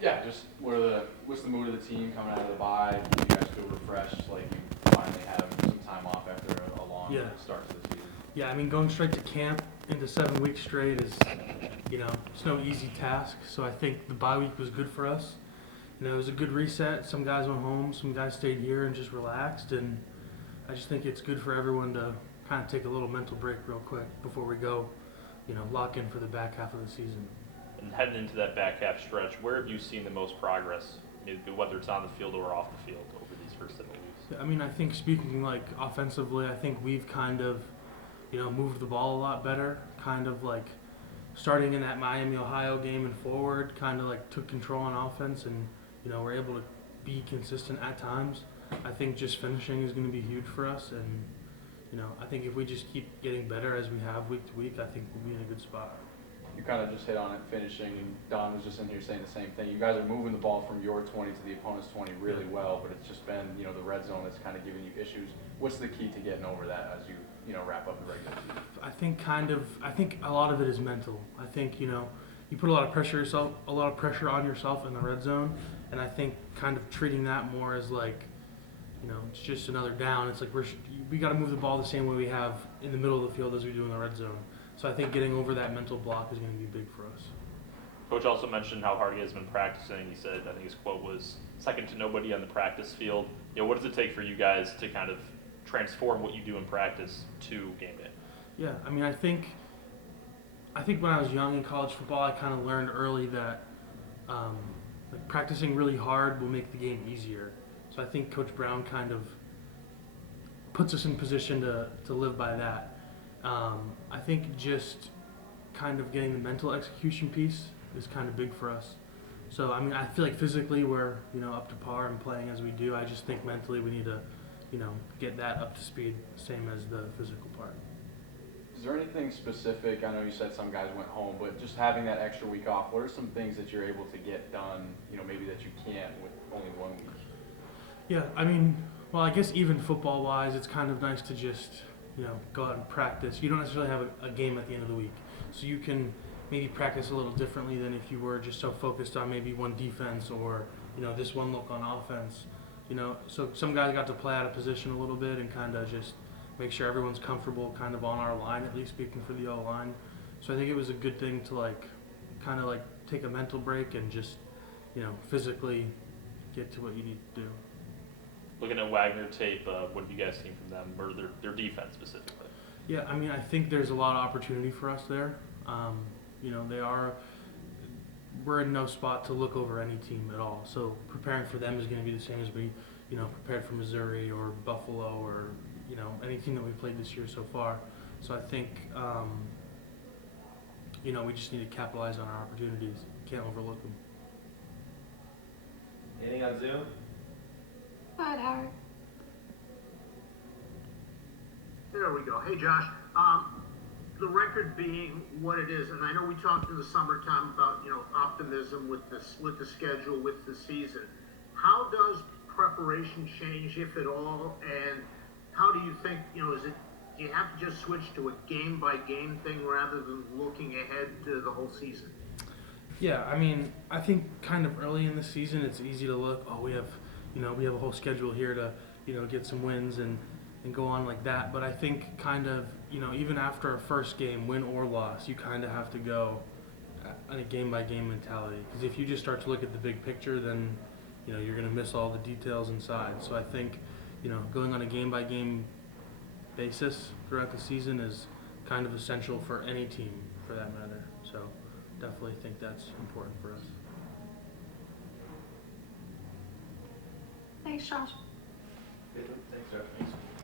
Yeah, just what's the mood of the team coming out of the bye? Do you guys feel refreshed, like you finally have some time off after a long Yeah. start to the season? Yeah, I mean, going straight to camp into 7 weeks straight is, it's no easy task. So I think the bye week was good for us. It was a good reset. Some guys went home, some guys stayed here and just relaxed. And I just think it's good for everyone to kind of take a little mental break real quick before we go, lock in for the back half of the season. And heading into that back half stretch, where have you seen the most progress, maybe whether it's on the field or off the field over these first 7 weeks? I mean, I think speaking like offensively, I think we've kind of, moved the ball a lot better. Kind of like starting in that Miami, Ohio game and forward, kind of like took control on offense and, we're able to be consistent at times. I think just finishing is going to be huge for us. And, I think if we just keep getting better as we have week to week, I think we'll be in a good spot. You kind of just hit on it finishing, and Don was just in here saying the same thing. You guys are moving the ball from your 20 to the opponent's 20 really well, but it's just been, the red zone that's kind of giving you issues. What's the key to getting over that as you, wrap up the regular season? I think a lot of it is mental. I think, you put a lot of pressure on yourself in the red zone, and I think kind of treating that more as like, it's just another down. It's like we got to move the ball the same way we have in the middle of the field as we do in the red zone. So I think getting over that mental block is going to be big for us. Coach also mentioned how hard he has been practicing. He said, I think his quote was, second to nobody on the practice field. What does it take for you guys to kind of transform what you do in practice to game day? Yeah, I mean, I think when I was young in college football, I kind of learned early that like practicing really hard will make the game easier. So I think Coach Brown kind of puts us in position to live by that. I think just kind of getting the mental execution piece is kind of big for us. So, I mean, I feel like physically we're, up to par and playing as we do. I just think mentally we need to, get that up to speed, same as the physical part. Is there anything specific? I know you said some guys went home, but just having that extra week off, what are some things that you're able to get done, maybe that you can't with only 1 week? Yeah, I mean, well, I guess even football-wise, it's kind of nice to just, go out and practice. You don't necessarily have a game at the end of the week. So you can maybe practice a little differently than if you were just so focused on maybe one defense or, this one look on offense. So some guys got to play out of position a little bit and kind of just make sure everyone's comfortable kind of on our line, at least speaking for the O-line. So I think it was a good thing to kind of take a mental break and just, physically get to what you need to do. Looking at Wagner tape, what have you guys seen from them, or their defense specifically? Yeah, I mean, I think there's a lot of opportunity for us there. We're in no spot to look over any team at all. So preparing for them is going to be the same as we, prepared for Missouri or Buffalo or, any team that we've played this year so far. So I think, we just need to capitalize on our opportunities. Can't overlook them. Anything on Zoom? Hi, Howard. There we go. Hey, Josh. The record being what it is, and I know we talked in the summertime about optimism with the schedule, with the season. How does preparation change, if at all? And how do you think do you have to just switch to a game by game thing rather than looking ahead to the whole season? Yeah, I mean, I think kind of early in the season, it's easy to look. Oh, we have a whole schedule here to get some wins and go on like that. But I think kind of, even after a first game, win or loss, you kind of have to go on a game-by-game mentality. Because if you just start to look at the big picture, then, you're going to miss all the details inside. So I think, going on a game-by-game basis throughout the season is kind of essential for any team, for that matter. So definitely think that's important for us. Thanks, Josh. Thanks, Josh.